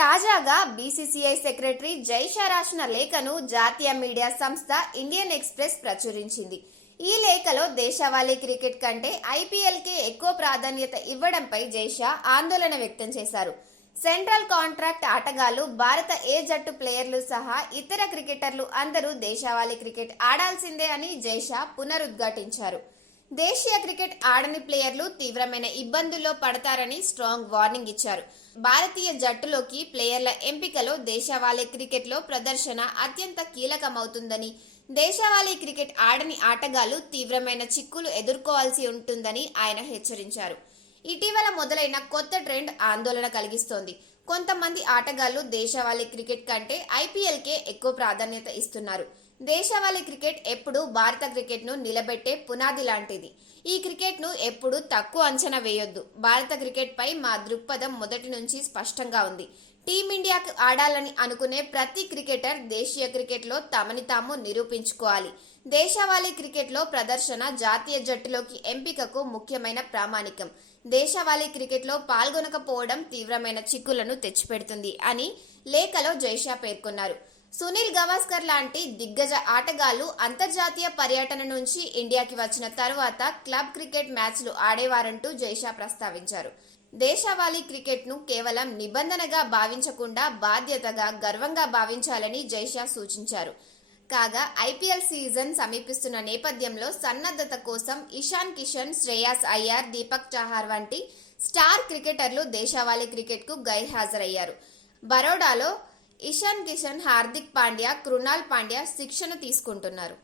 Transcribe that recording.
తాజాగా BCCI secretary Jay Shah రాసిన లేఖను జాతీయ మీడియా సంస్థ ఇండియన్ ఎక్స్‌ప్రెస్ ప్రచురించింది. ఈ లేఖలో దేశవాళీ క్రికెట్ కంటే ఐపీఎల్కే ఎక్కువ ప్రాధాన్యత ఇవ్వడంపై జైషా ఆందోళన వ్యక్తం చేశారు. సెంట్రల్ కాంట్రాక్ట్ ఆటగాళ్లు, భారత ఏ జట్టు ప్లేయర్లు సహా ఇతర క్రికెటర్లు అందరూ దేశవాళీ క్రికెట్ ఆడాల్సిందే అని జైషా పునరుద్ఘాటించారు. దేశీయ క్రికెట్ ఆడని ప్లేయర్లు తీవ్రమైన ఇబ్బందుల్లో పడతారని స్ట్రాంగ్ వార్నింగ్ ఇచ్చారు. భారతీయ జట్టులోకి ప్లేయర్ల ఎంపికలో దేశవాళీ క్రికెట్లో ప్రదర్శన అత్యంత కీలకమవుతుందని, దేశవాళీ క్రికెట్ ఆడని ఆటగాళ్లు తీవ్రమైన చిక్కులు ఎదుర్కోవాల్సి ఉంటుందని ఆయన హెచ్చరించారు. ఇటీవల మొదలైన కొత్త ట్రెండ్ ఆందోళన కలిగిస్తోంది. కొంతమంది ఆటగాళ్లు దేశవాళీ క్రికెట్ కంటే ఐపీఎల్కే ఎక్కువ ప్రాధాన్యత ఇస్తున్నారు. దేశవాళీ క్రికెట్ ఎప్పుడూ భారత క్రికెట్ను నిలబెట్టే పునాది లాంటిది. ఈ క్రికెట్ను ఎప్పుడూ తక్కువ అంచనా వేయొద్దు. భారత క్రికెట్పై మా దృక్పథం మొదటి నుంచి స్పష్టంగా ఉంది. టీమిండియాకు ఆడాలని అనుకునే ప్రతి క్రికెటర్ దేశీయ క్రికెట్లో తమని తాము నిరూపించుకోవాలి. దేశవాళీ క్రికెట్లో ప్రదర్శన జాతీయ జట్టులోకి ఎంపికకు ముఖ్యమైన ప్రామాణికం. దేశవాళీ క్రికెట్లో పాల్గొనకపోవడం తీవ్రమైన చిక్కులను తెచ్చిపెడుతుంది అని లేఖలో జైషా పేర్కొన్నారు. సునీల్ గవాస్కర్ లాంటి దిగ్గజ ఆటగాళ్లు అంతర్జాతీయ పర్యటన నుంచి ఇండియాకి వచ్చిన తర్వాత క్లబ్ క్రికెట్ మ్యాచ్లు ఆడేవారంటూ జైషా ప్రస్తావించారు. దేశవాళీ క్రికెట్ను కేవలం నిబంధనగా భావించకుండా బాధ్యతగా, గర్వంగా భావించాలని జైషా సూచించారు. కాగా ఐపీఎల్ సీజన్ సమీపిస్తున్న నేపథ్యంలో సన్నద్ధత కోసం ఇషాన్ కిషన్, శ్రేయాస్ అయ్యర్, దీపక్ చహార్ వంటి స్టార్ క్రికెటర్లు దేశవాళీ క్రికెట్కు గైర్హాజరయ్యారు. బరోడాలో ఇషాన్ కిషన్, హార్దిక్ పాండ్యా, కృణాల్ పాండ్యా శిక్షణ తీసుకుంటున్నారు.